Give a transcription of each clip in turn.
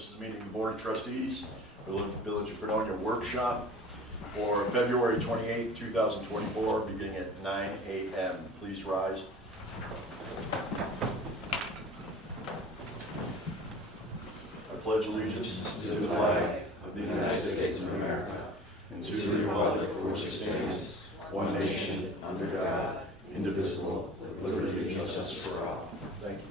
This is meeting the Board of Trustees, the Village of Fredonia workshop for February 28, 2024, beginning at 9 a.m. Please rise. I pledge allegiance to the flag of the United States of America and to the republic for which it stands, one nation, under God, indivisible, with liberty and justice for all. Thank you.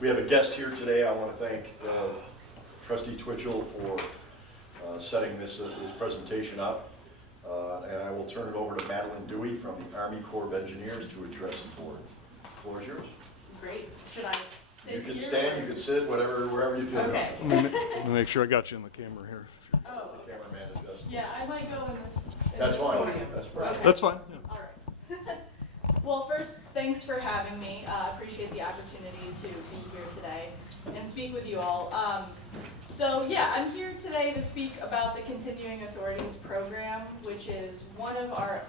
We have a guest here today. I want to thank Trustee Twitchell for setting this presentation up. And I will turn it over to Madeline Dewey from the Army Corps of Engineers to address the board. The floor is yours. Great. Should I sit You can here, stand, or? you can sit, wherever you feel Okay. comfortable. Let me make sure I got you in the camera here. Oh, The cameraman is just. yeah, I might go in this. That's fine. podium. That's perfect. Okay. That's fine. Yeah. All right. Well, first, thanks for having me. Appreciate the opportunity to be here today and speak with you all. So yeah, I'm here today to speak about the Continuing Authorities Program, which is one of our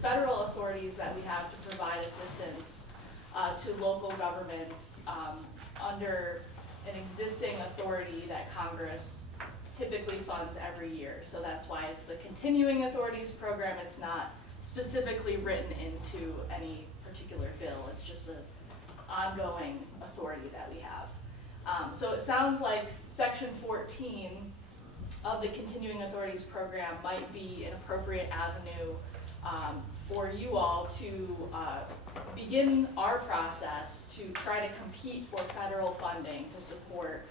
federal authorities that we have to provide assistance to local governments under an existing authority that Congress typically funds every year. So that's why it's the Continuing Authorities Program. It's not specifically written into any particular bill. It's just an ongoing authority that we have. So it sounds like Section 14 of the Continuing Authorities Program might be an appropriate avenue for you all to begin our process to try to compete for federal funding to support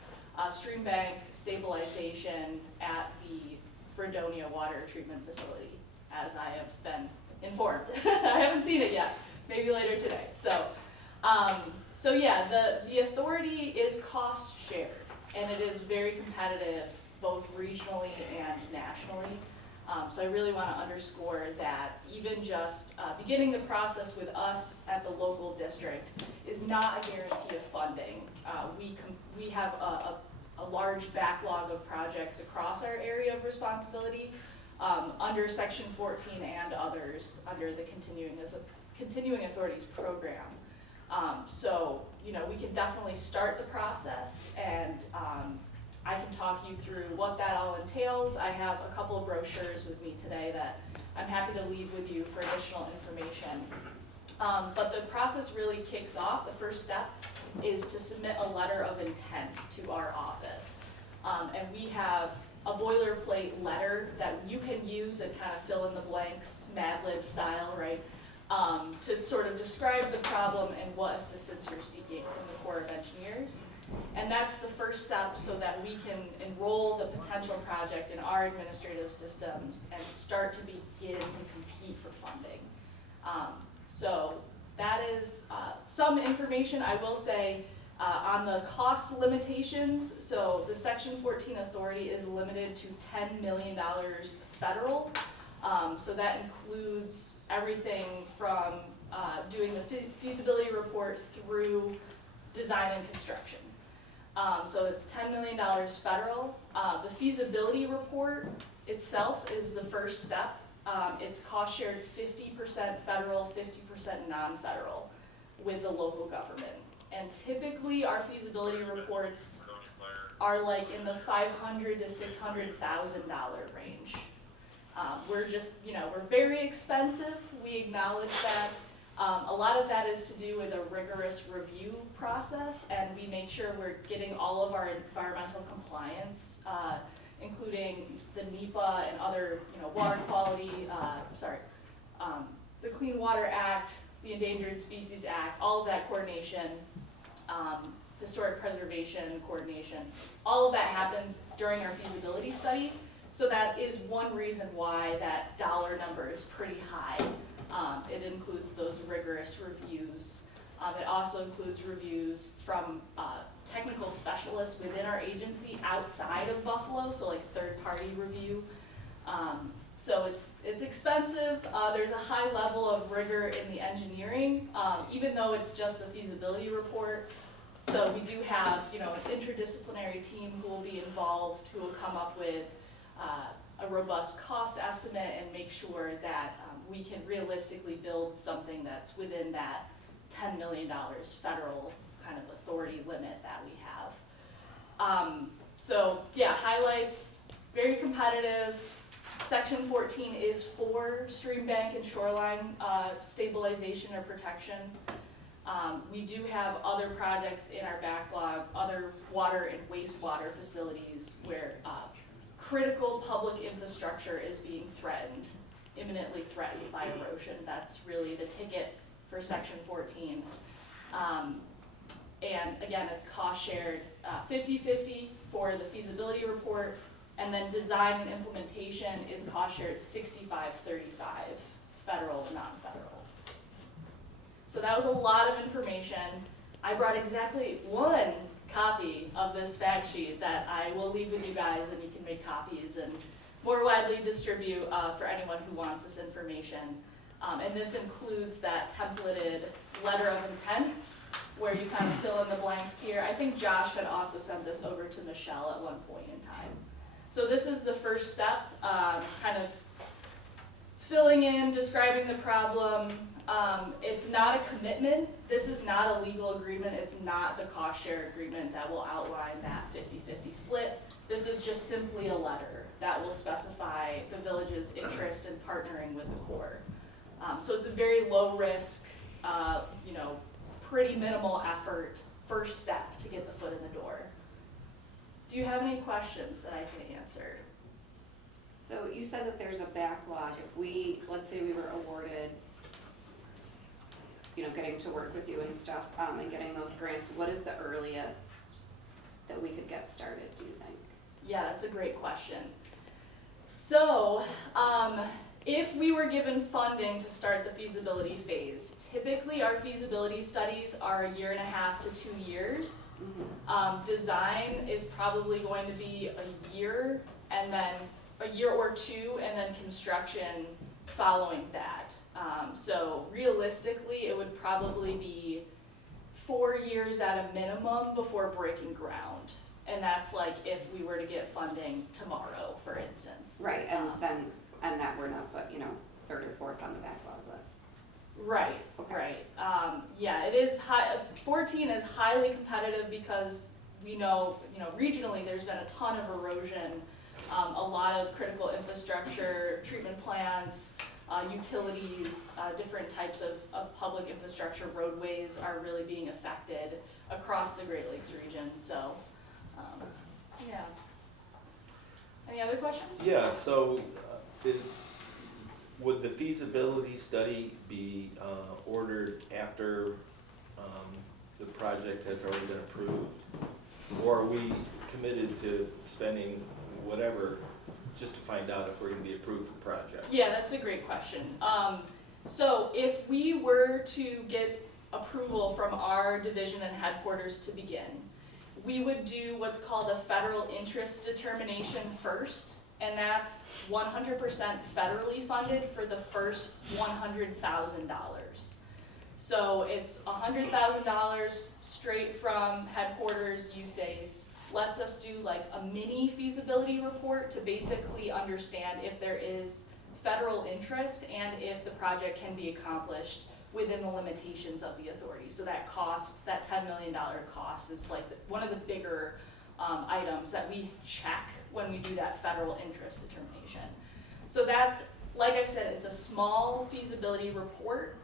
stream bank stabilization at the Fredonia water treatment facility, as I have been informed. I haven't seen it yet, maybe later today. So yeah, the authority is cost shared, and it is very competitive both regionally and nationally. So I really want to underscore that even just beginning the process with us at the local district is not a guarantee of funding. We have a large backlog of projects across our area of responsibility under Section 14 and others under the Continuing Authorities Program. So, you know, we can definitely start the process, and I can talk you through what that all entails. I have a couple of brochures with me today that I'm happy to leave with you for additional information. But the process really kicks off. The first step is to submit a letter of intent to our office. And we have a boilerplate letter that you can use and kind of fill in the blanks, Mad Lib style, right? To sort of describe the problem and what assistance you're seeking from the Corps of Engineers. And that's the first step so that we can enroll the potential project in our administrative systems and start to begin to compete for funding. So that is some information. I will say on the cost limitations, so the Section 14 authority is limited to $10 million federal. So that includes everything from doing the feasibility report through design and construction. So it's $10 million federal. The feasibility report itself is the first step. It's cost shared 50% federal, 50% non-federal with the local government. And typically our feasibility reports are like in the $500,000 to $600,000 range. We're just, you know, we're very expensive. We acknowledge that. A lot of that is to do with a rigorous review process, and we make sure we're getting all of our environmental compliance, including the NEPA and other, you know, water quality, the Clean Water Act, the Endangered Species Act, all of that coordination, historic preservation coordination, all of that happens during our feasibility study. So that is one reason why that dollar number is pretty high. It includes those rigorous reviews. It also includes reviews from technical specialists within our agency outside of Buffalo, so like third-party review. So it's expensive. There's a high level of rigor in the engineering, even though it's just the feasibility report. So we do have, you know, an interdisciplinary team who will be involved, who will come up with a robust cost estimate and make sure that we can realistically build something that's within that $10 million federal kind of authority limit that we have. So yeah, highlights, very competitive. Section 14 is for stream bank and shoreline stabilization or protection. We do have other projects in our backlog, other water and wastewater facilities where critical public infrastructure is being threatened, imminently threatened by erosion. That's really the ticket for Section 14. And again, it's cost shared 50-50 for the feasibility report, and then design and implementation is cost shared 65-35, federal and non-federal. So that was a lot of information. I brought exactly one copy of this fact sheet that I will leave with you guys, and you can make copies and more widely distribute for anyone who wants this information. And this includes that templated letter of intent where you kind of fill in the blanks here. I think Josh had also sent this over to Michelle at one point in time. So this is the first step, kind of filling in, describing the problem. It's not a commitment. This is not a legal agreement. It's not the cost share agreement that will outline that 50-50 split. This is just simply a letter that will specify the village's interest in partnering with the Corps. So it's a very low risk, pretty minimal effort first step to get the foot in the door. Do you have any questions that I can answer? So you said that there's a backlog. If we, let's say we were awarded, getting to work with you and stuff, and getting those grants, what is the earliest that we could get started, do you think? Yeah, that's a great question. So, if we were given funding to start the feasibility phase, typically our feasibility studies are 1.5 to 2 years. Mm-hmm. Design is probably going to be a year, and then a year or two, and then construction following that. So realistically, it would probably be 4 years at a minimum before breaking ground. And that's like if we were to get funding tomorrow, for instance. Right, and that we're not put, third or fourth on the backlog list. Right, Okay. right. Yeah, it is high. 14 is highly competitive because we know, regionally there's been a ton of erosion, a lot of critical infrastructure, treatment plants, utilities, different types of public infrastructure, roadways are really being affected across the Great Lakes region. So, yeah. Any other questions? Yeah, so would the feasibility study be ordered after the project has already been approved? Or are we committed to spending whatever just to find out if we're going to be approved for the project? Yeah, that's a great question. So if we were to get approval from our division and headquarters to begin, we would do what's called a federal interest determination first, and that's 100% federally funded for the first $100,000. So it's $100,000 straight from headquarters USACE, lets us do like a mini feasibility report to basically understand if there is federal interest and if the project can be accomplished within the limitations of the authority. So that cost, that $10 million cost is like one of the bigger items that we check when we do that federal interest determination. So that's, like I said, it's a small feasibility report,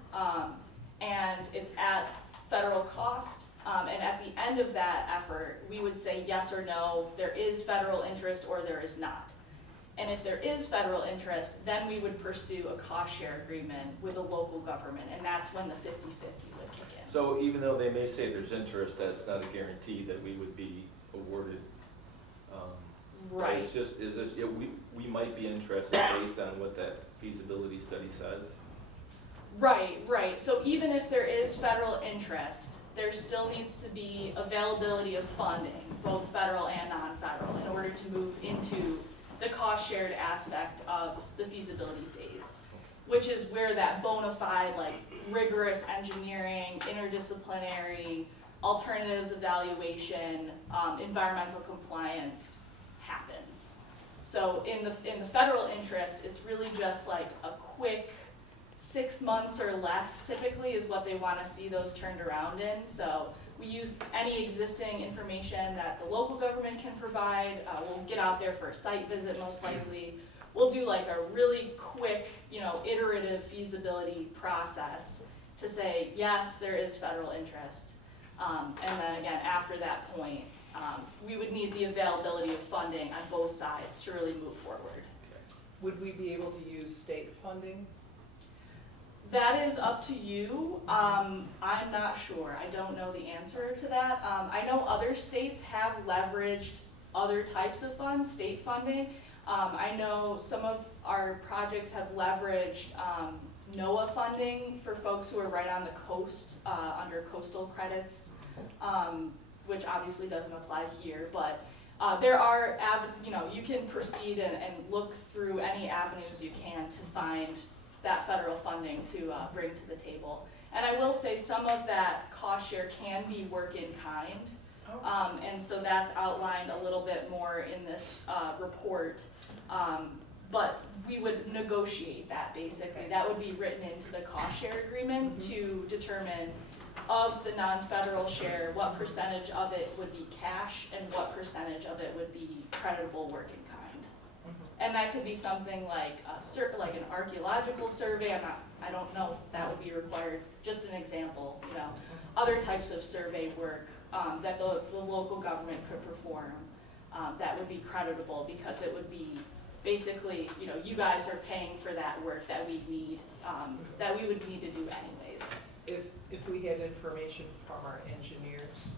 and it's at federal cost. And at the end of that effort, we would say yes or no, there is federal interest or there is not. And if there is federal interest, then we would pursue a cost share agreement with a local government, and that's when the 50-50 would kick in. So even though they may say there's interest, that's not a guarantee that we would be awarded. Right. It's just, we might be interested based on what that feasibility study says. Right, right. So even if there is federal interest, there still needs to be availability of funding, both federal and non-federal, in order to move into the cost shared aspect of the feasibility phase, which is where that bona fide, like rigorous engineering, interdisciplinary, alternatives evaluation, environmental compliance happens. So in the federal interest, it's really just like a quick 6 months or less typically is what they want to see those turned around in. So We use any existing information that the local government can provide. We'll get out there for a site visit most likely. We'll do like a really quick, iterative feasibility process to say, yes, there is federal interest. And then again, after that point, we would need the availability of funding on both sides to really move forward. Would we be able to use state funding? That is up to you. I'm not sure. I don't know the answer to that. I know other states have leveraged other types of funds, state funding. I know some of our projects have leveraged NOAA funding for folks who are right on the coast under coastal credits, which obviously doesn't apply here, but there are, you can proceed and look through any avenues you can to find that federal funding to bring to the table. And I will say some of that cost share can be work in kind. And so that's outlined a little bit more in this report. But we would negotiate that basically. That would be written into the cost share agreement to determine of the non-federal share, what percentage of it would be cash and what percentage of it would be creditable work in kind. And that could be something like like an archaeological survey. I don't know if that would be required. Just an example, other types of survey work that the local government could perform that would be creditable because it would be basically, you guys are paying for that work that we need, that we would need to do anyways. If we had information from our engineers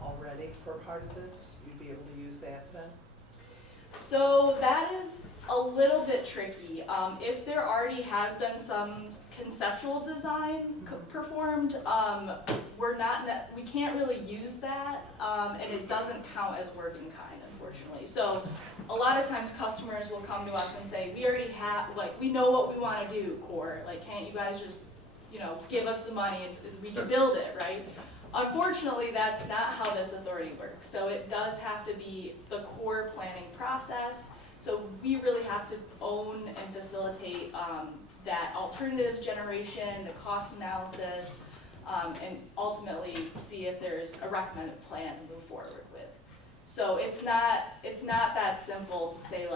already for part of this, you'd be able to use that then? So that is a little bit tricky. If there already has been some conceptual design performed, we can't really use that, and it doesn't count as work in kind, unfortunately. So a lot of times customers will come to us and say, we already have, we know what we want to do, Core. Can't you guys just, give us the money and we can build it, right? Unfortunately, that's not how this authority works. So it does have to be the core planning process. So we really have to own and facilitate that alternatives generation, the cost analysis, and ultimately see if there's a recommended plan to move forward with. So it's not that simple to say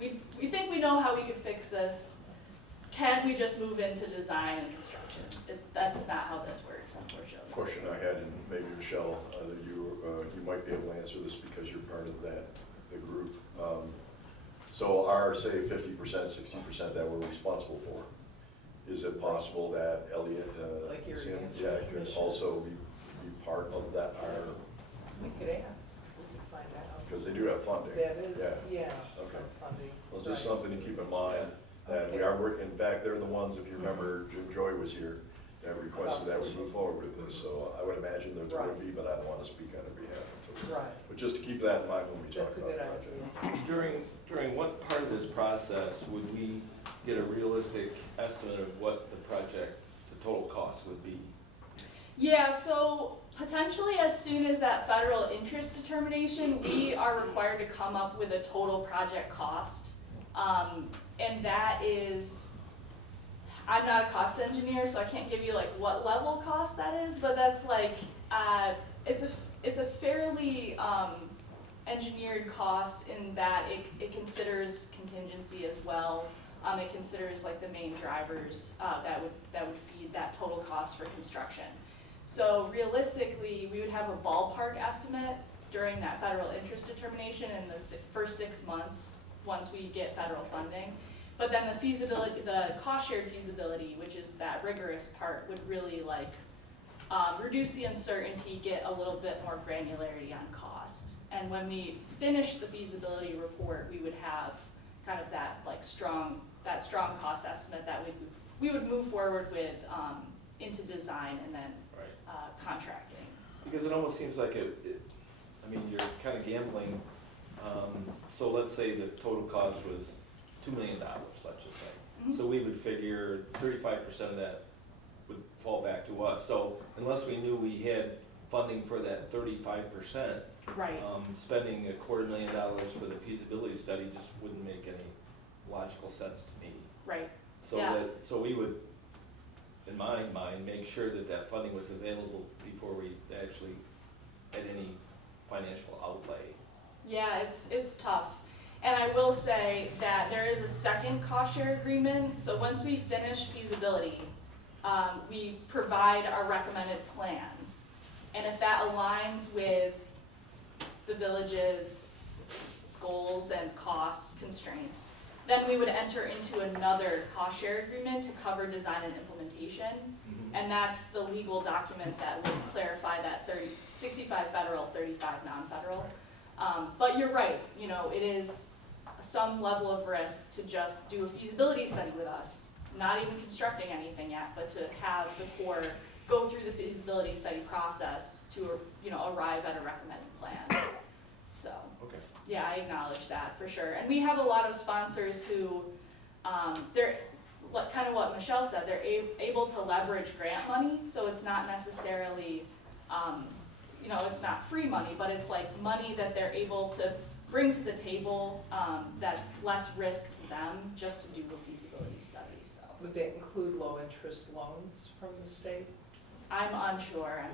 we think we know how we could fix this. Can't we just move into design and construction? That's not how this works, unfortunately. Question I had, and maybe Michelle, that you might be able to answer this because you're part of the group. So our, say, 50%, 60% that we're responsible for, is it possible that Elliott, Like your could commission. also be part of that? We could ask, we could find out. Because they do have funding. That is, Yeah. some Okay. funding. Well, just Right. something to keep in mind, that we Okay. are working, in fact, they're the ones, if you remember, Jim Joy was here, that requested that we move forward with this, so I would imagine that there would be, but I don't want to speak on their behalf. Right, But just to keep that in mind when we talk that's a about good the project. idea. During what part of this process would we get a realistic estimate of what the total cost would be? Yeah, so potentially as soon as that federal interest determination, we are required to come up with a total project cost. And that is, I'm not a cost engineer, so I can't give you what level cost that is, but that's it's a fairly engineered cost in that it considers contingency as well. It considers the main drivers that would feed that total cost for construction. So realistically, we would have a ballpark estimate during that federal interest determination in the first 6 months once we get federal funding. But then the cost shared feasibility, which is that rigorous part, would really reduce the uncertainty, get a little bit more granularity on cost. And when we finish the feasibility report, we would have kind of that strong cost estimate that we would move forward with into design and then contracting. Because it almost seems like you're kind of gambling. So let's say the total cost was $2 million, let's just say. Mhm. So we would figure 35% of that would fall back to us. So unless we knew we had funding for that 35%, Right. spending $250,000 for the feasibility study just wouldn't make any logical sense to me. Right. So Yeah. so we would in my mind, make sure that that funding was available before we actually had any financial outlay. Yeah, it's tough. And I will say that there is a second cost share agreement. So once we finish feasibility, we provide our recommended plan. And if that aligns with the village's goals and cost constraints, then we would enter into another cost share agreement to cover design and implementation. And that's the legal document that would clarify that 65 federal, 35 non-federal. But you're right, you know, it is some level of risk to just do a feasibility study with us, not even constructing anything yet, but to have the Corps go through the feasibility study process to, you know, arrive at a recommended plan. So, Okay. yeah, I acknowledge that for sure. And we have a lot of sponsors who, they're, kind of what Michelle said, they're able to leverage grant money, so it's not necessarily, you know, it's not free money, but it's like money that they're able to bring to the table, that's less risk to them just to do a feasibility study, so. Would that include low-interest loans from the state? I'm unsure,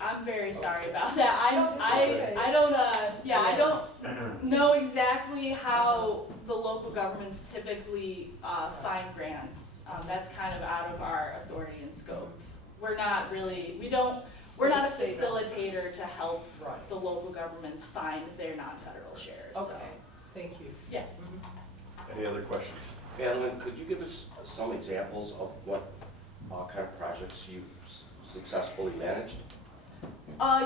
I'm very sorry about that. No, it's okay. I don't, I don't know exactly how the local governments typically, find grants. That's kind of out of our authority and scope. We're not really, we're not a The state facilitator offers. to help Right. the local governments find their non-federal shares, so. Okay, thank you. Yeah. Any other questions? Madeline, could you give us some examples of what kind of projects you successfully managed?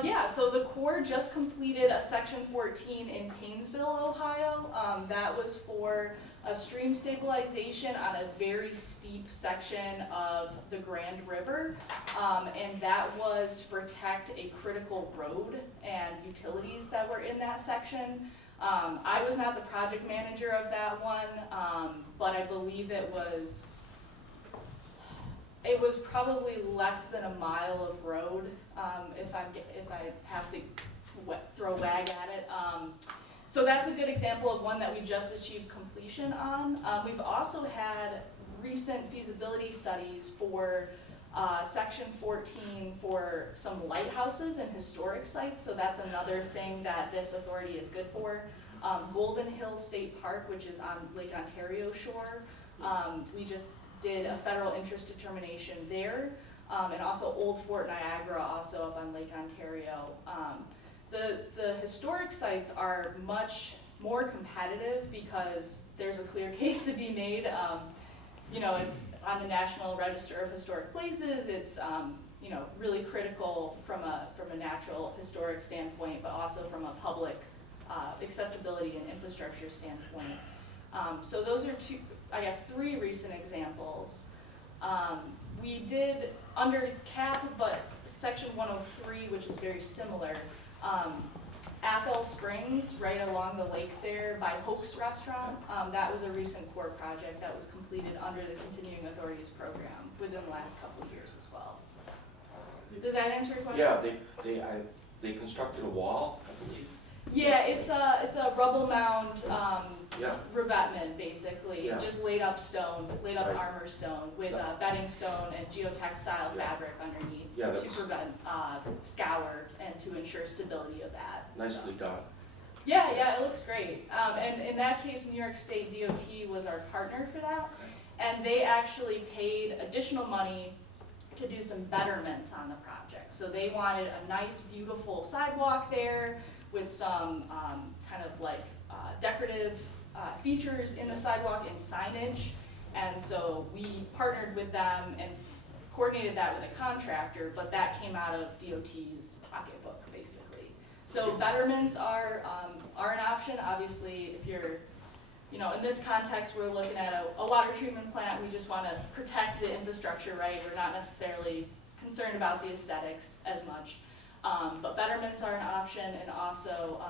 Yeah, so the Corps just completed a section 14 in Painesville, Ohio. That was for a stream stabilization on a very steep section of the Grand River. And that was to protect a critical road and utilities that were in that section. I was not the project manager of that one, but I believe it was probably less than a mile of road, if I have to throw WAG at it. So that's a good example of one that we just achieved completion on. We've also had recent feasibility studies for section 14 for some lighthouses and historic sites, so that's another thing that this authority is good for. Golden Hill State Park, which is on Lake Ontario shore, we just did a federal interest determination there, and also Old Fort Niagara, also up on Lake Ontario. The historic sites are much more competitive because there's a clear case to be made. You know, it's on the National Register of Historic Places. It's you know, really critical from a natural historic standpoint, but also from a public accessibility and infrastructure standpoint. So those are three recent examples. We did under CAP, but section 103, which is very similar. Athol Springs, right along the lake there by Hope's Restaurant, that was a recent Corps project that was completed under the Continuing Authorities Program within the last couple of years as well. Does that answer your question? Yeah, they constructed a wall, I believe. Yeah, it's a rubble mound Yeah. revetment basically, Yeah. just laid up stone, laid up Right. armor stone with Yeah. bedding stone and geotextile Yeah. fabric underneath Yeah, to that's- prevent scour and to ensure stability of that. Nicely So. done. Yeah, it looks great. And in that case, New York State DOT was our partner for that, and they actually paid additional money to do some betterments on the project. So they wanted a nice, beautiful sidewalk there with some kind of like decorative features in the sidewalk and signage. And so we partnered with them and coordinated that with a contractor, but that came out of DOT's pocketbook, basically. So betterments are an option. Obviously, if you're, you know, in this context, we're looking at a water treatment plant. We just want to protect the infrastructure, right? We're not necessarily concerned about the aesthetics as much. But betterments are an option, and also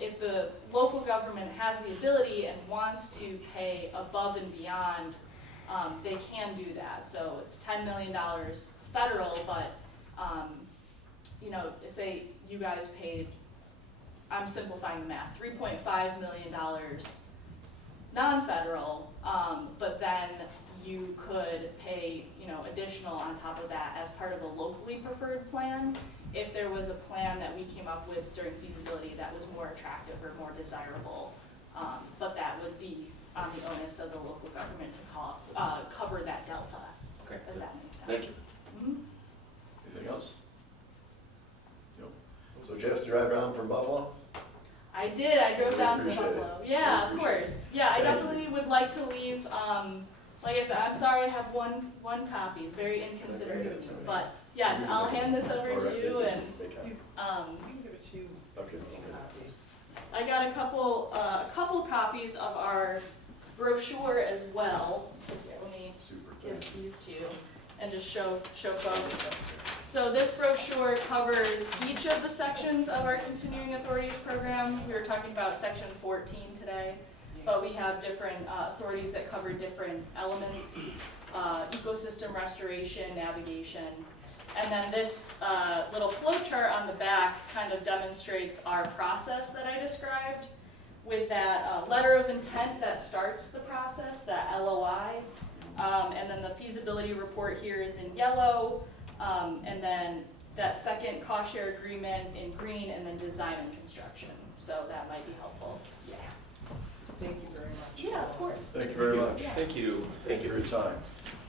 if the local government has the ability and wants to pay above and beyond, they can do that. So it's $10 million federal, but you know, say you guys paid, I'm simplifying the math, $3.5 million non-federal, but then you could pay, additional on top of that as part of a locally preferred plan if there was a plan that we came up with during feasibility that was more attractive or more desirable. But that would be on the onus of the local government to cover that delta, Okay. if that makes sense. Thank you. Mhm. Anything else? No. So did you have to drive around from Buffalo? I did, I drove We down from appreciate it. Buffalo. We Yeah, of appreciate it. course. Yeah, I Thank you. definitely would like to leave, like I said, I'm sorry I have one copy, very inconsiderate, but yes, I'll hand this over All to right, you, thank and, Make copy. You can give it to Okay. copies. I got a couple copies of our brochure as well, so here, let me Super, give thank you. these to you and just show folks. So this brochure covers each of the sections of our continuing authorities program. We were talking about section 14 today, but we have different authorities that cover different elements, ecosystem restoration, navigation. And then this little flow chart on the back kind of demonstrates our process that I described with that letter of intent that starts the process, that LOI. And then the feasibility report here is in yellow. And then that second cost share agreement in green, and then design and construction. So that might be helpful. Yeah. Thank you very much. Yeah, of course. Thank you very much. Yeah. Thank you. Thank you for your time.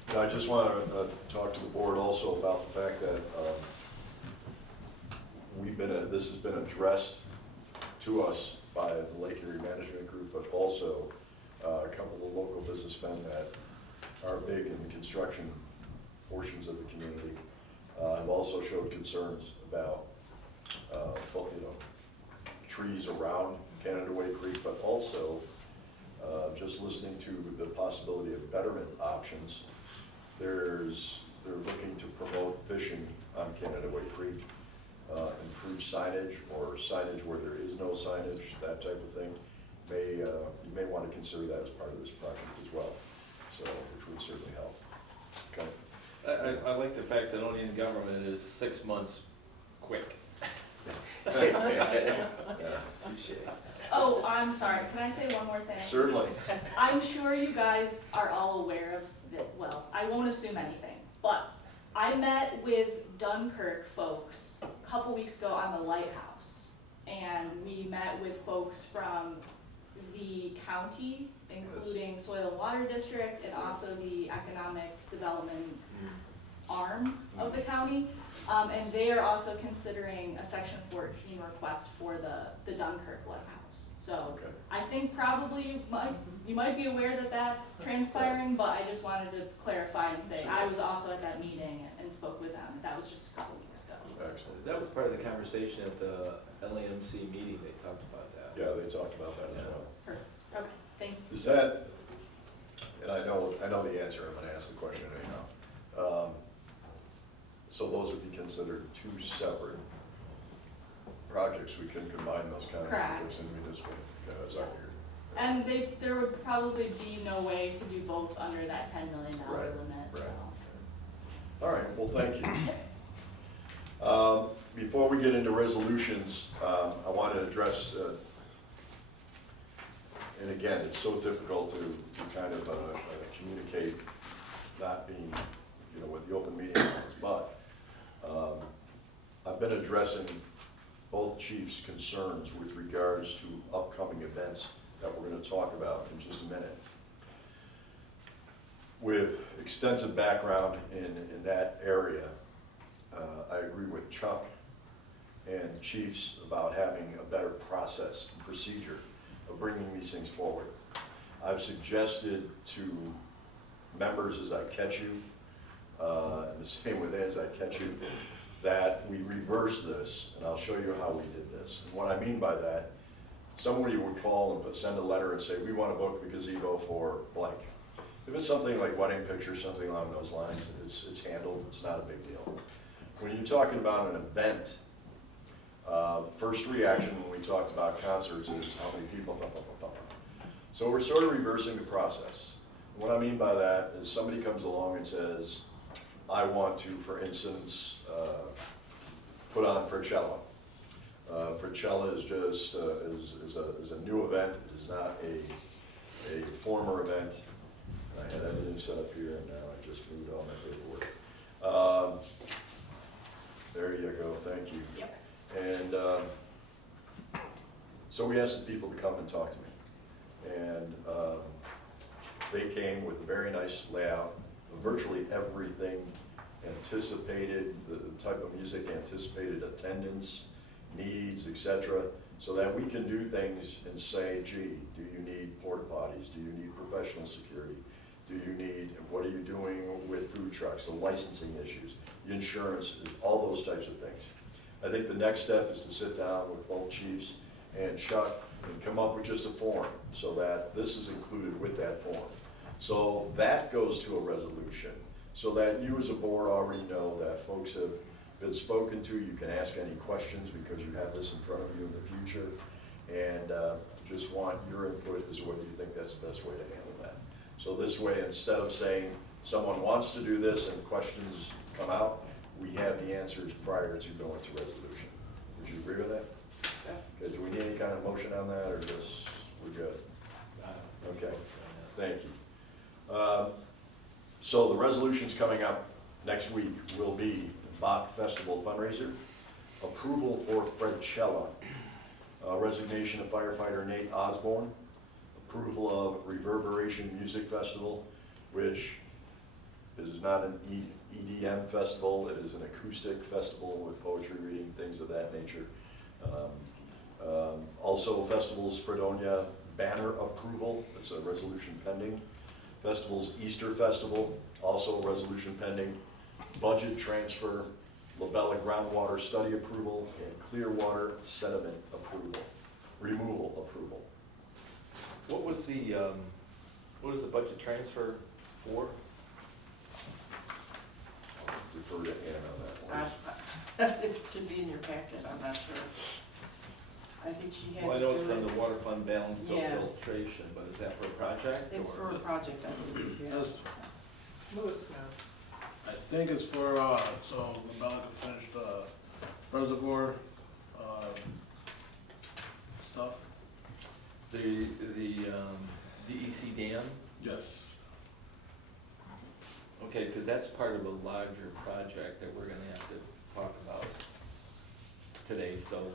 And I just want to talk to the board also about the fact that this has been addressed to us by the Lake Erie Management Group, but also a couple of local businessmen that are big in the construction portions of the community. Have also showed concerns about, trees around Canada Way Creek, but also just listening to the possibility of betterment options. They're looking to promote fishing on Canada Way Creek, improve signage or signage where there is no signage, that type of thing. You may want to consider that as part of this project as well, so, which would certainly help. Okay. I like the fact that only in government is 6 months quick. Yeah. Appreciate it. Oh, I'm sorry. Can I say one more thing? Certainly. I'm sure you guys are all aware of that. Well, I won't assume anything, but I met with Dunkirk folks a couple weeks ago on the lighthouse, and we met with folks from the county, including Soil and Water District, and also the Economic Development arm of the county. And they are also considering a section 14 request for the Dunkirk lighthouse. So Okay. I think probably you might be aware that that's transpiring, but I just wanted to clarify and say I was also at that meeting and spoke with them. That was just a couple weeks ago. Excellent. That was part of the conversation at the LAMC meeting, they talked about that. Yeah, they talked about that as well. Perfect. Okay, thank you. Is that, and I know the answer, I'm gonna ask the question anyhow. So those would be considered two separate projects, we couldn't combine those kind of Correct. projects in municipal, okay, that's what I figured. And there would probably be no way to do both under that $10 million Right, limit, so. right. All right, well, thank you. Before we get into resolutions, I want to address, and again, it's so difficult to kind of communicate, not being, with the open meeting laws, but I've been addressing both chiefs' concerns with regards to upcoming events that we're going to talk about in just a minute. With extensive background in that area, I agree with Chuck and chiefs about having a better process and procedure of bringing these things forward. I've suggested to members as I catch you, and the same with as I catch you, that we reverse this, and I'll show you how we did this. And what I mean by that, somebody would call and send a letter and say, we want to book the gazebo for blank. If it's something like wedding pictures, something along those lines, it's handled, it's not a big deal. When you're talking about an event, first reaction when we talked about concerts is how many people, blah, blah, blah, blah. So we're sort of reversing the process. What I mean by that is somebody comes along and says, I want to, for instance, put on Fredonia. Fredonia is just is a new event. It is not a former event. I had everything set up here, and now I just moved all my paperwork. There you go, thank you. Yep. And so we asked the people to come and talk to me. And they came with a very nice layout, virtually everything anticipated, the type of music anticipated attendance, needs, etc., so that we can do things and say, gee, do you need porta potties? Do you need professional security? Do you need, what are you doing with food trucks, the licensing issues, the insurance, all those types of things. I think the next step is to sit down with both chiefs and Chuck and come up with just a form so that this is included with that form. So that goes to a resolution, so that you as a board already know that folks have been spoken to. You can ask any questions because you have this in front of you in the future. And just want your input as to whether you think that's the best way to handle that. So this way, instead of saying someone wants to do this and questions come out, we have the answers prior to going to resolution. Would you agree with that? Okay, do we need any kind of motion on that, or just, we're good? Okay, thank you. So the resolutions coming up next week will be Bach Festival fundraiser, approval for Fredcella, resignation of firefighter Nate Osborne, approval of Reverberation Music Festival, which is not an EDM festival, it is an acoustic festival with poetry reading, things of that nature. Also festivals, Fredonia banner approval, it's a resolution pending. Festivals, Easter Festival, also a resolution pending. Budget transfer, Labella groundwater study approval, and Clearwater sediment approval, removal approval. What was the budget transfer for? I'll defer to Ann on that one. It should be in your packet, I'm not sure. I think she had Well, I to know it's do from the it. water fund balance to Yeah. filtration, but is that for a project? It's or- for a project, I believe, yeah. Lewis knows. I think it's for, so LaBella can finish the reservoir, stuff. The DEC dam? Yes. Okay, because that's part of a larger project that we're gonna have to talk about today, so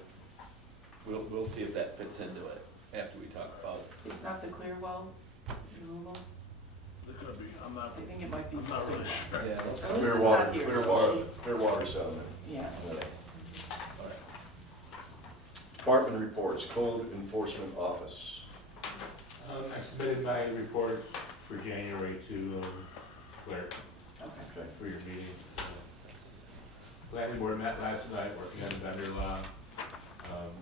we'll see if that fits into it after we talk about it. It's not the clear well removal, It could be, I'm not really sure. Yeah, At least it's not here, so Clearwater sediment. yeah. okay. All right. Department reports, Code Enforcement Office. I submitted my report for January to Claire Okay. Okay. for your meeting. Planning board met last night, working on the vendor law.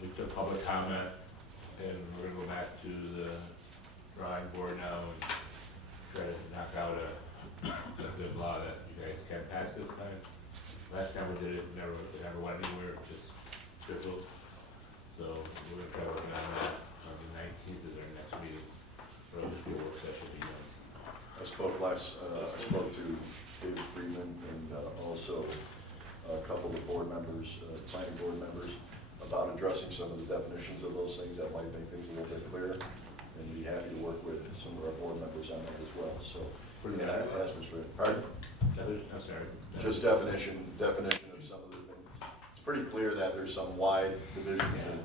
We took public comment, and we're gonna go back to the drawing board now and try to knock out a good law that you guys can pass this time. Last time we did it, it never went anywhere, it just trickled. So we're gonna try working on that. On the 19th is our next meeting, so it'll just be a work session to be done. I spoke to David Freeman and also a couple of the board members, planning board members, about addressing some of the definitions of those things that might make things a little bit clearer. And be happy to work with some of our board members on that as well, so. Yeah. Ask Mr. Pardon? I'm sorry. Just definition of some of the things. It's pretty clear that there's some wide divisions in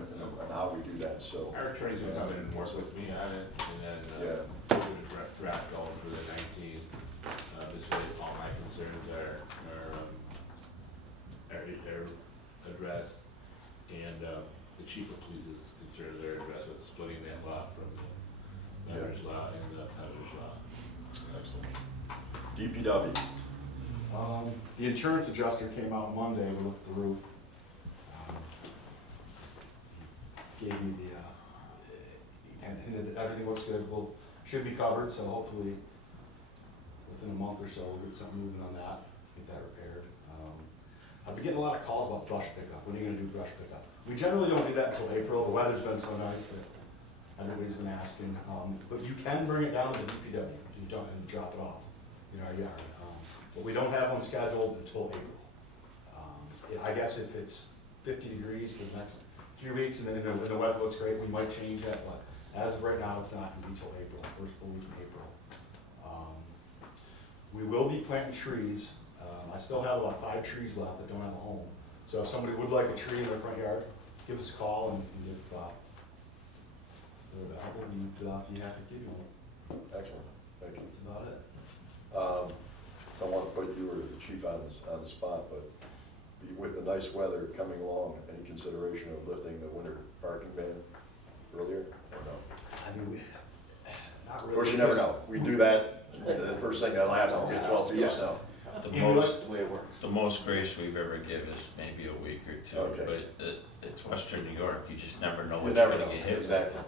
how we do that, so. Our attorney's gonna come in and work with me on it, and then, Yeah. we're gonna draft all for the 19th. This way, all my concerns are addressed, and, the chief of police's concerns are addressed with splitting that law from the governor's law and the county's law. Excellent. DPW. The insurance adjuster came out Monday, we looked at the roof. Gave me the, and hinted that everything looks good, should be covered, so hopefully within a month or so, we'll get something moving on that, get that repaired. I've been getting a lot of calls about brush pickup. When are you gonna do brush pickup? We generally don't do that until April. The weather's been so nice that everybody's been asking. But you can bring it down to the DPW and drop it off in our yard. But we don't have one scheduled until April. I guess if it's 50 degrees for the next few weeks and then the weather looks great, we might change that. But as of right now, it's not gonna be until April, first full week in April. We will be planting trees. I still have about 5 trees left that don't have a home. So if somebody would like a tree in their front yard, give us a call, and if they're available, we'd be happy to give you one. Excellent, thank you. That's about it. Don't want to put you or the chief on the spot, but with the nice weather coming along, any consideration of lifting the winter parking ban earlier or no? I mean, not really. Of course, you never know. We do that, the first thing that'll happen, we'll get 12 feet of snow. The Yeah, we most, the way it works. The most grace we've ever given is maybe a week or two, Okay. but it's Western New York, you just never know You what you're never gonna know, get hit with. exactly.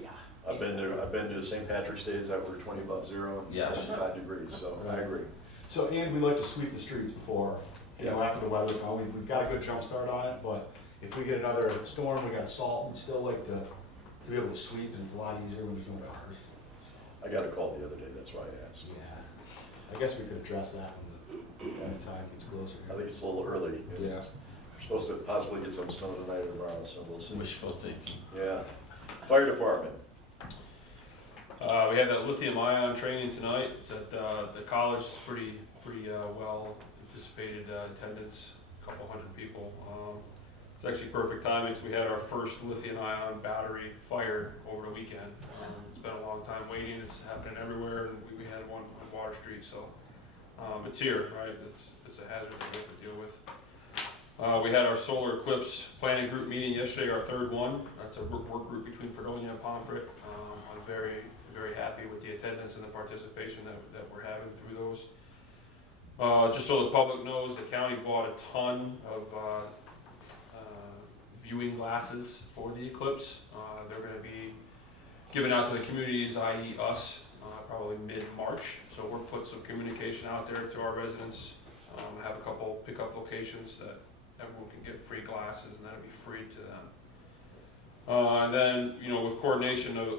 Yeah. I've been to St. Patrick's Days that were 20 above zero and Yes. 75 degrees, so I agree. So, and we like to sweep the streets before, after the weather comes. We've got a good jump start on it, but if we get another storm, we got salt, we'd still like to be able to sweep, and it's a lot easier when there's no cars. I got a call the other day, that's why I asked. Yeah. I guess we could address that when the time gets closer. I think it's a little early. Yeah. We're supposed to possibly get some snow tonight or tomorrow, so we'll see. Wishful thinking. Yeah. Fire department. We had that lithium ion training tonight. It's at the college. It's pretty well anticipated attendance, a couple hundred people. It's actually perfect timing because we had our first lithium ion battery fire over the weekend. It's been a long time waiting. It's happening everywhere, and we had one on Water Street. So it's here, right? It's a hazard that we have to deal with. We had our solar eclipse planning group meeting yesterday, our third one. That's a work group between Fredonia and Pomfret. I'm very happy with the attendance and the participation that we're having through those. Just so the public knows, the county bought a ton of viewing glasses for the eclipse. They're going to be given out to the communities, i.e. us, probably mid-March. So we're putting some communication out there to our residents. Have a couple pickup locations that everyone can get free glasses, and that'll be free to them. And then, with coordination of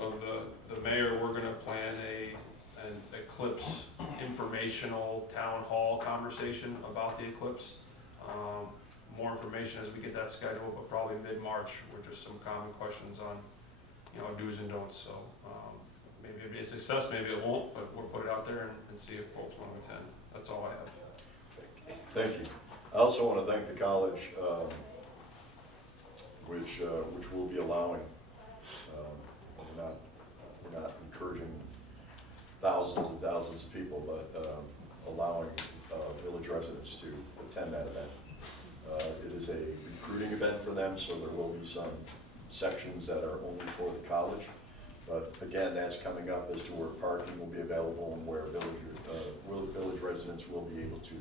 the mayor, we're gonna plan an eclipse informational town hall conversation about the eclipse. More information as we get that scheduled, but probably mid-March, with just some common questions on, do's and don'ts. So maybe it'll be a success, maybe it won't, but we'll put it out there and see if folks want to attend. That's all I have. Thank you. I also want to thank the college, which will be allowing, we're not encouraging thousands and thousands of people, but allowing village residents to attend that event. It is a recruiting event for them, so there will be some sections that are only for the college. But again, that's coming up as to where parking will be available and where village residents will be able to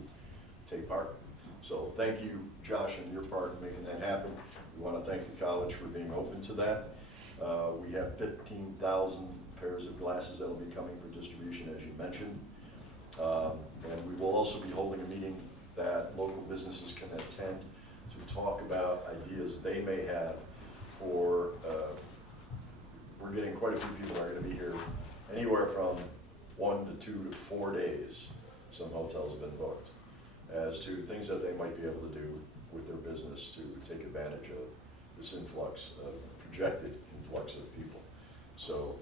take part. So thank you, Josh, and your part in making that happen. We want to thank the college for being open to that. We have 15,000 pairs of glasses that will be coming for distribution, as you mentioned. And we will also be holding a meeting that local businesses can attend to talk about ideas they may have for, we're getting quite a few people that are going to be here anywhere from 1 to 2 to 4 days. Some hotels have been booked, as to things that they might be able to do with their business to take advantage of this projected influx of people. So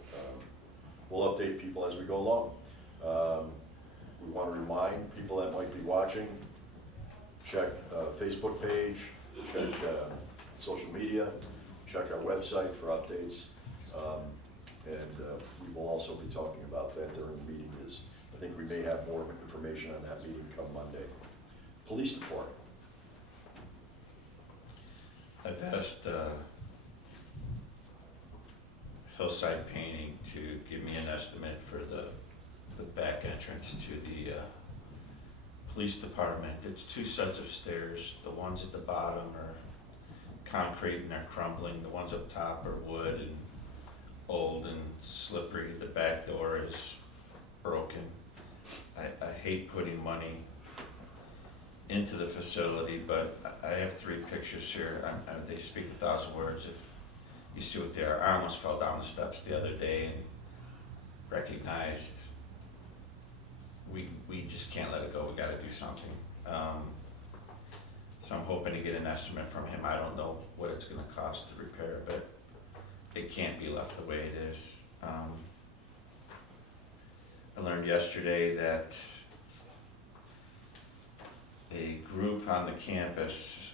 we'll update people as we go along. We want to remind people that might be watching, check Facebook page, check social media, check our website for updates. We will also be talking about that during the meeting. I think we may have more information on that meeting come Monday. Police department. I've asked Hillside Painting to give me an estimate for the back entrance to the police department. It's 2 sets of stairs. The ones at the bottom are concrete and they're crumbling. The ones up top are wood and old and slippery. The back door is broken. I hate putting money into the facility, but I have 3 pictures here. They speak 1,000 words if you see what they are. I almost fell down the steps the other day and recognized we just can't let it go. We gotta do something. So I'm hoping to get an estimate from him. I don't know what it's gonna cost to repair, but it can't be left the way it is. I learned yesterday that a group on the campus,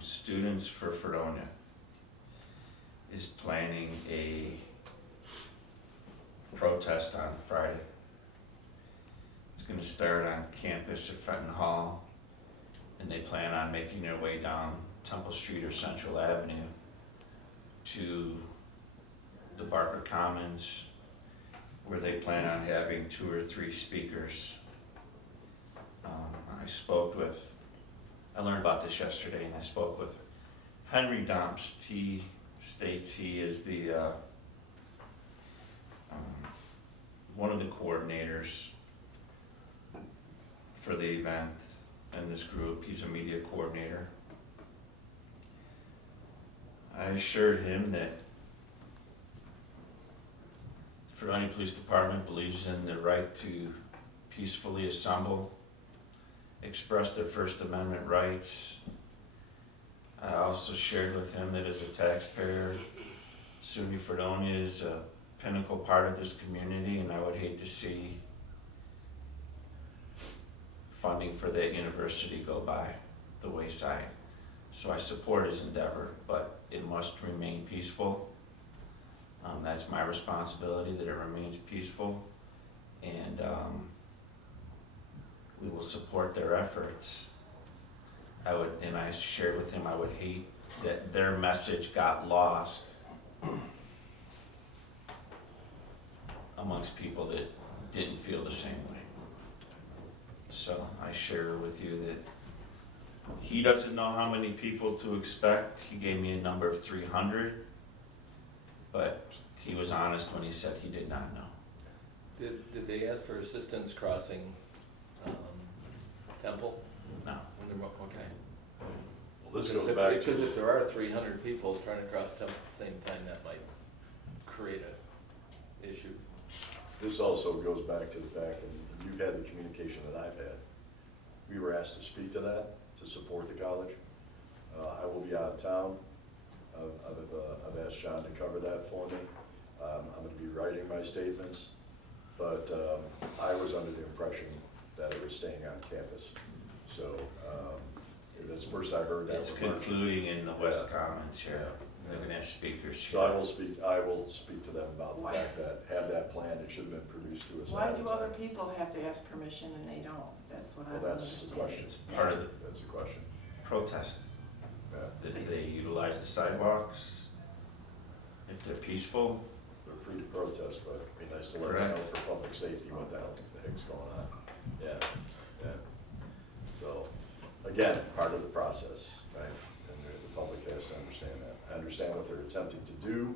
Students for Fredonia, is planning a protest on Friday. It's gonna start on campus at Fenton Hall, and they plan on making their way down Temple Street or Central Avenue to the Barker Commons, where they plan on having 2 or 3 speakers. I learned about this yesterday, and I spoke with Henry Domst. He states he is the one of the coordinators for the event in this group. He's a media coordinator. I assured him that the Fredonia Police Department believes in the right to peacefully assemble, express their First Amendment rights. I also shared with him that as a taxpayer, SUNY Fredonia is a pinnacle part of this community, and I would hate to see funding for that university go by the wayside. So I support his endeavor, but it must remain peaceful. That's my responsibility, that it remains peaceful, and we will support their efforts. And I shared with him, I would hate that their message got lost amongst people that didn't feel the same way. So I share with you that he doesn't know how many people to expect. He gave me a number of 300, but he was honest when he said he did not know. Did they ask for assistance crossing Temple? No. Okay. Well, this goes back Because to, if there are 300 people trying to cross Temple at the same time, that might create a issue. this also goes back to the fact, and you've had the communication that I've had. We were asked to speak to that, to support the college. I will be out of town. I've asked John to cover that for me. I'm gonna be writing my statements, but I was under the impression that it was staying on campus. So, that's the first I heard that. It's from Mark. concluding in the West Yeah. Commons here. They're gonna have speakers here. So I will speak to them about the fact that, have that plan, it should have been produced to us. Why ahead do of time. other people have to ask permission and they don't? That's what I Well, don't that's the understand. question. It's part of the That's the question. protest. Yeah. If they utilize the sidewalks, if they're peaceful, They're free to protest, but it'd be nice to let us know for public safety what the heck's going on. Yeah, yeah. So, again, part of the process, right? And the public has to understand that. I understand what they're attempting to do,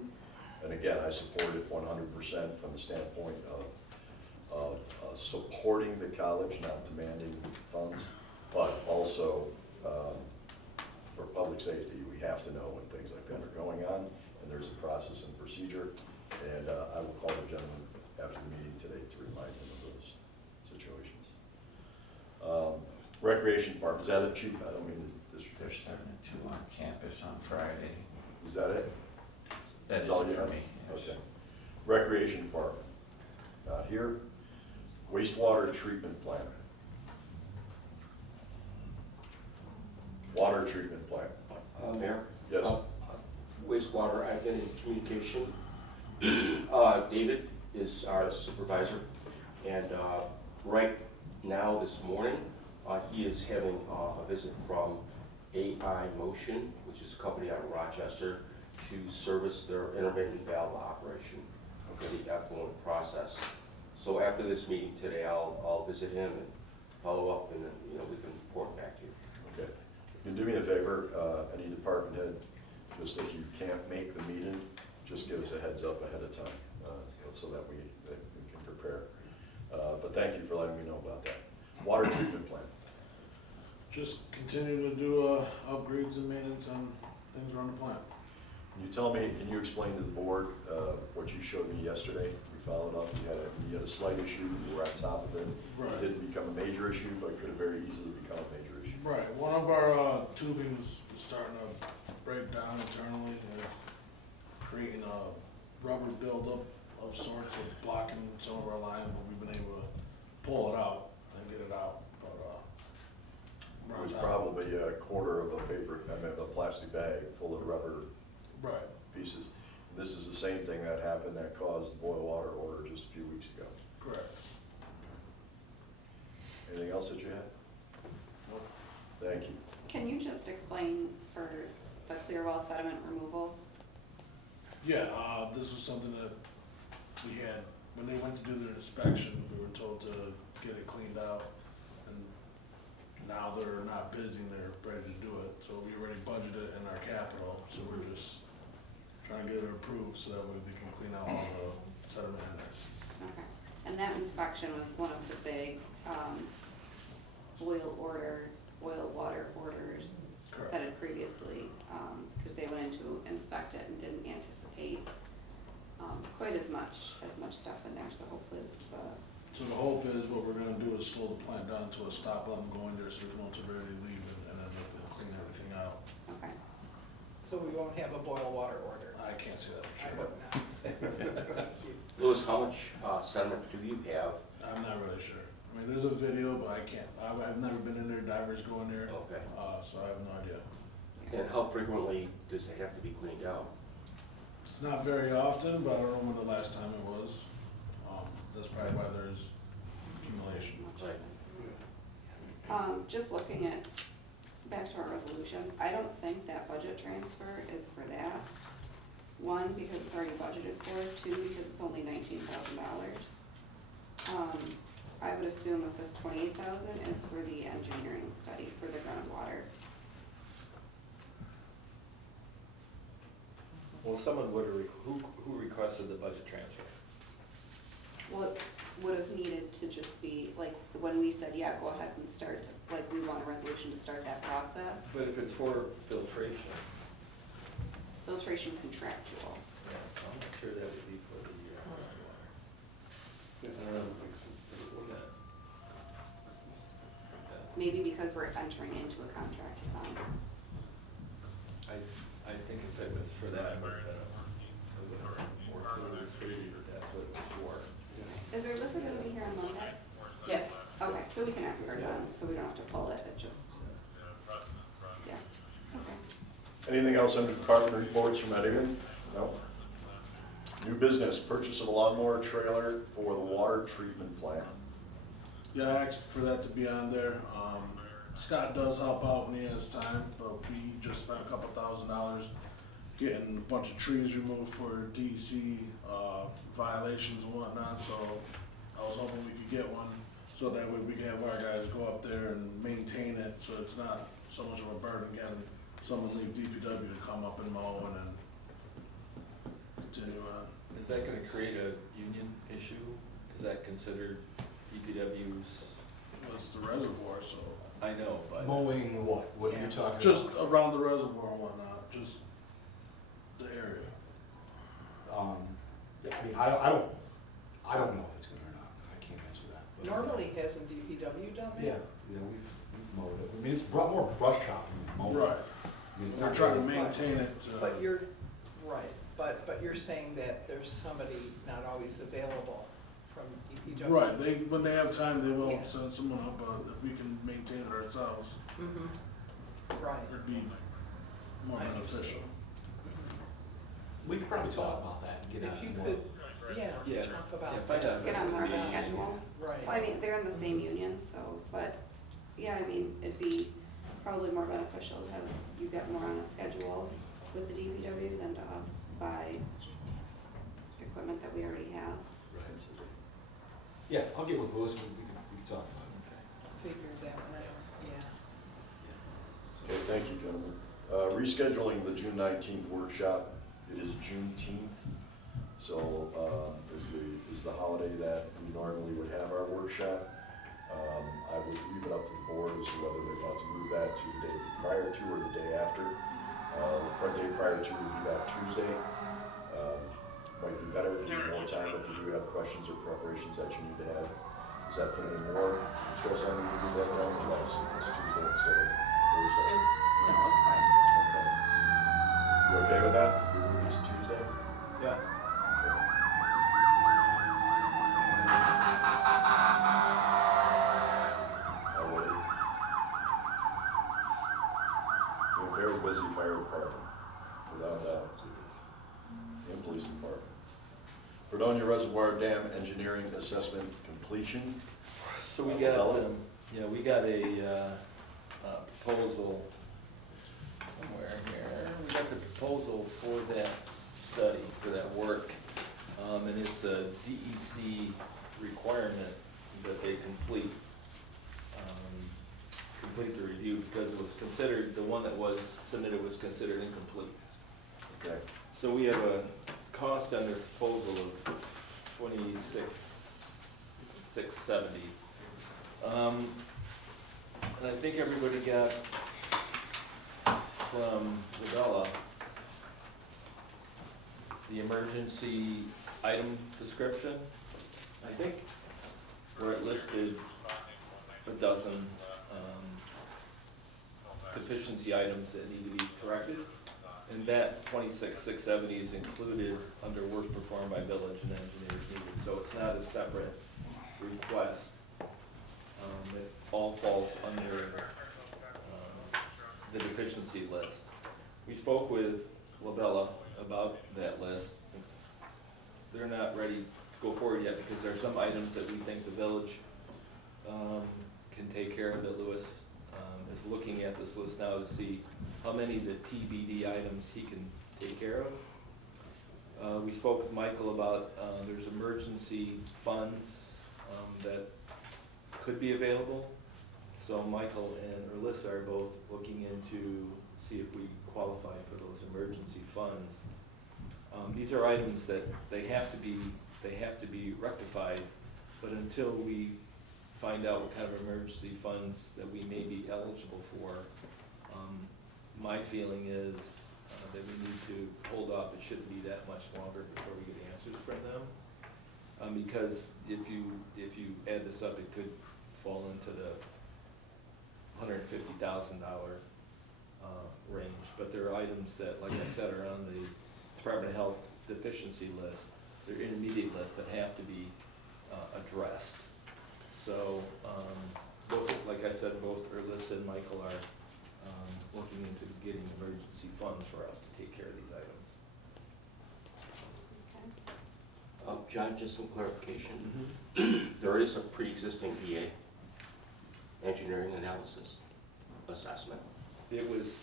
and again, I support it 100% from the standpoint of supporting the college, not demanding funds, but also for public safety, we have to know when things like that are going on, and there's a process and procedure. And I will call the gentleman after the meeting today to remind him of those situations. Recreation Department, is that it, Chief? I don't mean to they're disrespect. starting at 2 on campus on Friday. Is that it? That is All it you for have? me, yes. Okay. Recreation Department, not here. Wastewater treatment plant. Water treatment plant. Mayor? Yes. Wastewater, I've been in communication. David is our supervisor, and right now, this morning, he is having a visit from AI Motion, which is a company out of Rochester, to service their intermittent valve operation for the effluent process. So after this meeting today, I'll visit him and follow up, and then, we can report back to you. Okay. Can you do me a favor, any department head, just if you can't make the meeting, just give us a heads up ahead of time, so that we can prepare. But thank you for letting me know about that. Water treatment plant. Just continue to do upgrades and maintenance on things around the plant. Can you explain to the board what you showed me yesterday? We followed up, you had a slight issue, you were on top of it. Right. It didn't become a major issue, but it could have very easily become a major issue. Right, one of our tubing was starting to break down internally, and it's creating a rubber buildup of sorts, so it's blocking some of our line, but we've been able to pull it out and get it out. But It was Right. probably a quarter of a a plastic bag full of rubber Right. pieces. This is the same thing that happened that caused the boil water order just a few weeks ago. Correct. Anything else that you had? Thank you. Can you just explain for the clear well sediment removal? Yeah, this was something that we had, when they went to do their inspection, we were told to get it cleaned out. And now they're not busy and they're ready to do it, so we already budgeted it in our capital, so we're just trying to get it approved so that way they can clean out all the sediment in there. Okay, and that inspection was one of the big, boil water orders Correct. that had previously, cause they went in to inspect it and didn't anticipate, quite as much stuff in there, so hopefully this is So the hope is what we're gonna do is slow the plant down to a stop, let them go in there so there's no temporary leave and then let them clean everything out. okay. So we won't have a boil water order. I can't say that for I sure. hope not. Thank you. Louis, how much sediment do you have? I'm not really sure. I mean, there's a video, but I can't, I've never been in there, divers go in there, Okay. so I have no idea. And how frequently does it have to be cleaned out? It's not very often, but I don't know when the last time it was. That's probably why there's accumulation. Right. Just looking at, back to our resolutions, I don't think that budget transfer is for that. One, because it's already budgeted for, two, because it's only $19,000. I would assume that this $28,000 is for the engineering study for the groundwater. Well, someone who requested the budget transfer? Well, it would have needed to just be, like, when we said, yeah, go ahead and start, like, we want a resolution to start that process, But if it's for filtration, filtration contractual. yeah, so I'm not sure that would be for the water. I don't know. Yeah. Maybe because we're entering into a contract. I think if it was for that, but, more clearly stated that that's what it was for. Is there Alyssa gonna be here on Monday? Yes. Okay, so we can ask her then, so we don't have to pull it, it just, yeah, okay. Anything else under department reports from anyone? No? New business, purchase of a lawnmower trailer for the water treatment plant. Yeah, I asked for that to be on there. Scott does help out when he has time, but we just spent a couple $1,000 getting a bunch of trees removed for DEC, violations and whatnot, so I was hoping we could get one, so that way we can have our guys go up there and maintain it, so it's not so much of a burden getting someone leave DPW to come up and mow and then continue on. Is that gonna create a union issue? Is that considered DPW's? It's the reservoir, so, I know, but. Mowing what? What are you talking about? just around the reservoir and whatnot, just the area. Yeah, I mean, I don't know if it's gonna or not, I can't answer that. but it's- Normally, hasn't DPW done that? Yeah, we've mowed it, I mean, it's more brush chopping than mowing. Right. I mean, it's We're not trying to really- maintain it, But you're, right, but you're saying that there's somebody not always available from DPW? right, when they have time, they will Yeah. send someone up, if we can maintain it ourselves, Mm-hmm, right. it'd be more I understand. beneficial. We could probably talk about that and get If out you more. could, yeah, Yeah, talk about yeah, find that. out. Get on more of a Yeah. schedule. Right. Well, I mean, they're in the same union, so, but, yeah, I mean, it'd be probably more beneficial to have you get more on a schedule with the DPW than to us buy equipment that we already have. Right. Yeah, I'll get with Louis, we can talk about it. Figure that one out, yeah. Okay, thank you, gentlemen. Rescheduling the June 19th workshop, it is Juneteenth, so is the holiday that we normally would have our workshop. I would leave it up to the board as to whether they want to move that to the day prior to or the day after. The day prior to would be that Tuesday. Might be better, give you more time if you do have questions or preparations that you need to have. Is that putting any more stress on you to do that now? Yes, it's Tuesday instead of Thursday. No, it's fine. Okay. You okay with that? If we move it to Tuesday? Yeah. I'll wait. Police Department. Fredonia Reservoir Dam Engineering Assessment Completion. So we got, we got a proposal somewhere here. We got the proposal for that study, for that work. And it's a DEC requirement that they complete the review because it was considered, the one that was submitted was considered incomplete. Okay. So we have a cost on their proposal of $26,670. And I think everybody got from Lavella the emergency item description, I think, where it listed a dozen deficiency items that need to be corrected. And that 26,670 is included under work performed by village and engineers needed. So it's not a separate request. It all falls under the deficiency list. We spoke with Lavella about that list. They're not ready to go forward yet because there are some items that we think the village can take care of, that Lewis is looking at this list now to see how many of the TBD items he can take care of. We spoke with Michael about there's emergency funds that could be available. So Michael and Alyssa are both looking into see if we qualify for those emergency funds. These are items that they have to be rectified, but until we find out what kind of emergency funds that we may be eligible for, my feeling is that we need to hold off. It shouldn't be that much longer before we get answers from them. Because if you add this up, it could fall into the $150,000 range. But there are items that, like I said, are on the Department of Health deficiency list, they're intermediate lists that have to be addressed. So, both, like I said, both Alyssa and Michael are looking into getting emergency funds for us to take care of these items. John, just some clarification. There is a pre-existing PA, engineering analysis assessment. It was,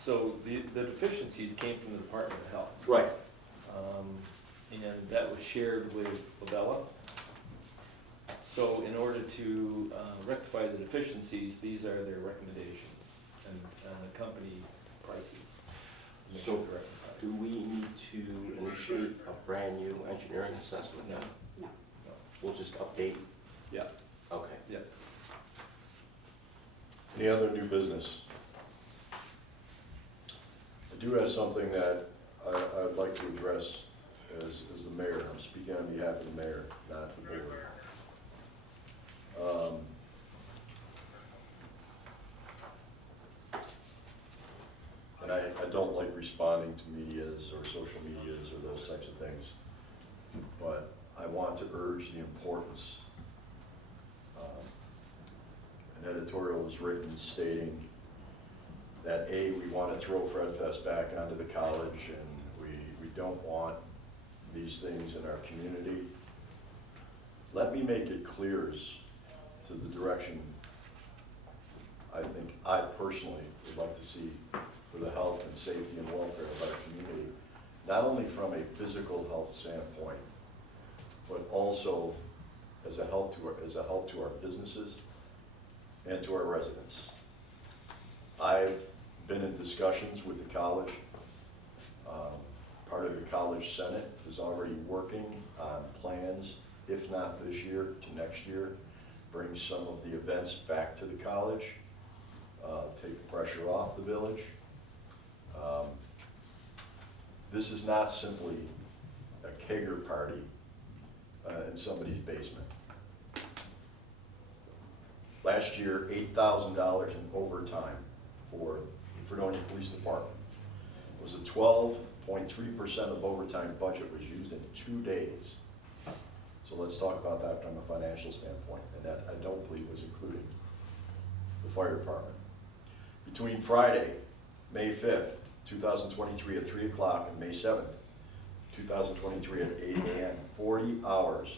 so the deficiencies came from the Department of Health. Right. And that was shared with Lavella. So in order to rectify the deficiencies, these are their recommendations and the company prices. So do we need to initiate a brand new engineering assessment now? No. We'll just update? Yeah. Okay. Yeah. Any other new business? I do have something that I'd like to address as the mayor. I'm speaking on behalf of the mayor, not the board. And I don't like responding to medias or social medias or those types of things, but I want to urge the importance. An editorial was written stating that A, we want to throw Fred Fest back onto the college, and we don't want these things in our community. Let me make it clear as to the direction I think I personally would like to see for the health and safety and welfare of our community, not only from a physical health standpoint, but also as a help to our businesses and to our residents. I've been in discussions with the college. Part of the college senate is already working on plans, if not this year, to next year, bring some of the events back to the college, take the pressure off the village. This is not simply a kegger party in somebody's basement. Last year, $8,000 in overtime for the Fredonia Police Department. It was a 12.3% of overtime budget was used in 2 days. So let's talk about that from a financial standpoint, and that I don't believe was including the fire department. Between Friday, May 5th, 2023 at 3 o'clock and May 7th, 2023 at 8 a.m., 40 hours.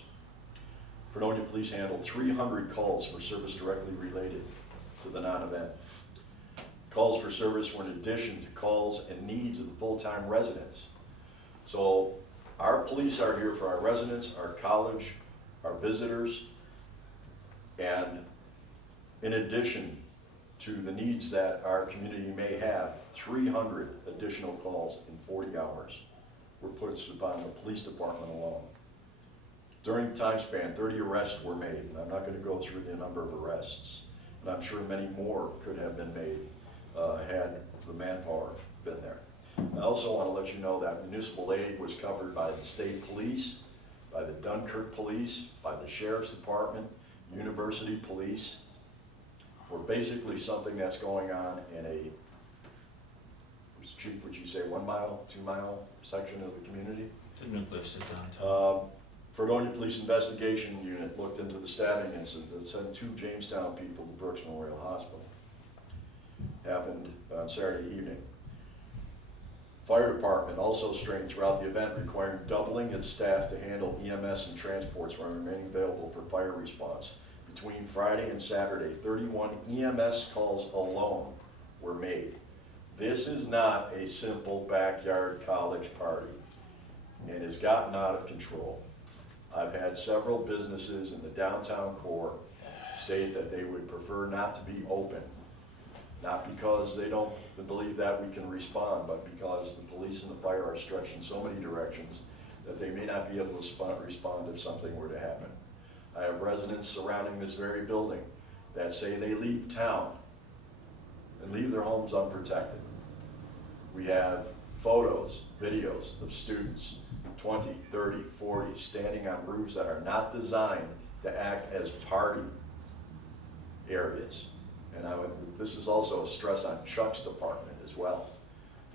Fredonia Police handled 300 calls for service directly related to the non-event. Calls for service were in addition to calls and needs of the full-time residents. So our police are here for our residents, our college, our visitors, and in addition to the needs that our community may have, 300 additional calls in 40 hours were put upon the police department alone. During the time span, 30 arrests were made, and I'm not going to go through the number of arrests, and I'm sure many more could have been made had the manpower been there. I also want to let you know that municipal aid was covered by the state police, by the Dunkirk police, by the sheriff's department, university police, for basically something that's going on in a, Chief, would you say 1 mile, 2 mile section of the community? The nucleus of downtown. Fredonia Police Investigation Unit looked into the stabbing incident that sent 2 Jamestown people to Brooks Memorial Hospital. Happened on Saturday evening. Fire department also strained throughout the event, requiring doubling its staff to handle EMS and transports while remaining available for fire response. Between Friday and Saturday, 31 EMS calls alone were made. This is not a simple backyard college party and has gotten out of control. I've had several businesses in the downtown core state that they would prefer not to be open. Not because they don't believe that we can respond, but because the police and the fire are stretched in so many directions that they may not be able to respond if something were to happen. I have residents surrounding this very building that say they leave town and leave their homes unprotected. We have photos, videos of students, 20, 30, 40, standing on roofs that are not designed to act as party areas. And this is also a stress on Chuck's department as well,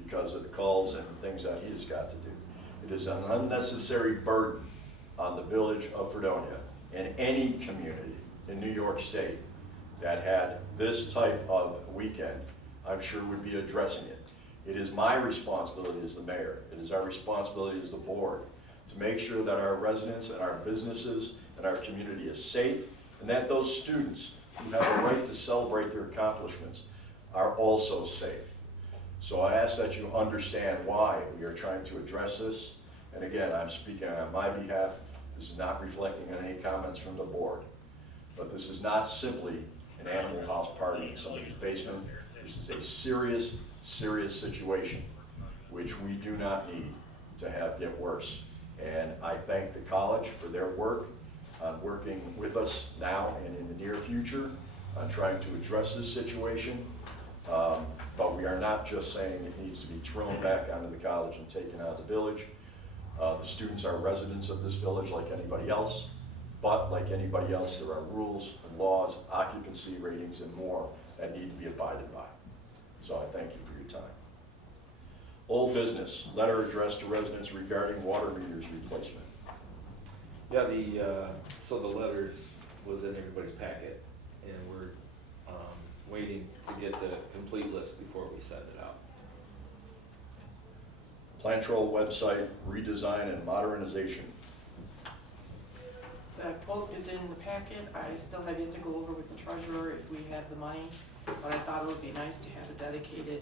because of the calls and things that he's got to do. It is an unnecessary burden on the village of Fredonia and any community in New York State that had this type of weekend, I'm sure would be addressing it. It is my responsibility as the mayor, it is our responsibility as the board to make sure that our residents and our businesses and our community is safe, and that those students who have a right to celebrate their accomplishments are also safe. So I ask that you understand why we are trying to address this. And again, I'm speaking on my behalf. This is not reflecting on any comments from the board. But this is not simply an Animal House party in somebody's basement. This is a serious, serious situation, which we do not need to have get worse. And I thank the college for their work on working with us now and in the near future on trying to address this situation. But we are not just saying it needs to be thrown back onto the college and taken out of the village. The students are residents of this village like anybody else, but like anybody else, there are rules and laws, occupancy ratings, and more that need to be abided by. So I thank you for your time. Old business, letter addressed to residents regarding water meters replacement. Yeah, so the letters was in everybody's packet, and we're waiting to get the complete list before we send it out. Plantrol website redesign and modernization. The quote is in the packet. I still have yet to go over with the treasurer if we have the money, but I thought it would be nice to have a dedicated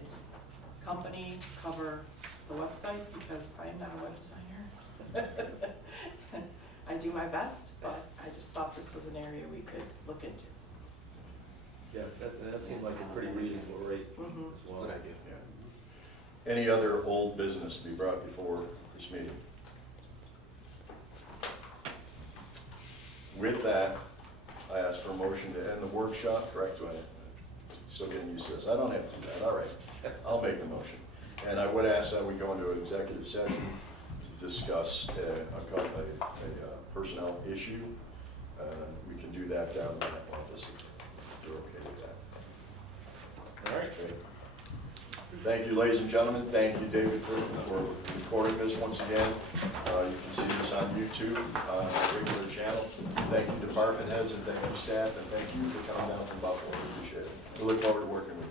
company cover the website because I'm not a web designer. I do my best, but I just thought this was an area we could look into. Yeah, that seemed like a pretty reasonable rate as well. Good idea. Yeah. Any other old business to be brought before this meeting? With that, I ask for a motion to end the workshop, correct? Do I still getting used to this? I don't have to do that, all right. I'll make the motion. And I would ask that we go into an executive session to discuss a personnel issue. We can do that down in my office if you're okay with that. All right. Okay. Thank you, ladies and gentlemen. Thank you, David, for recording this once again. You can see this on YouTube, on our regular channels. Thank you, department heads, and thank you, staff, and thank you for coming down from Buffalo. We appreciate it. We look forward to working with you.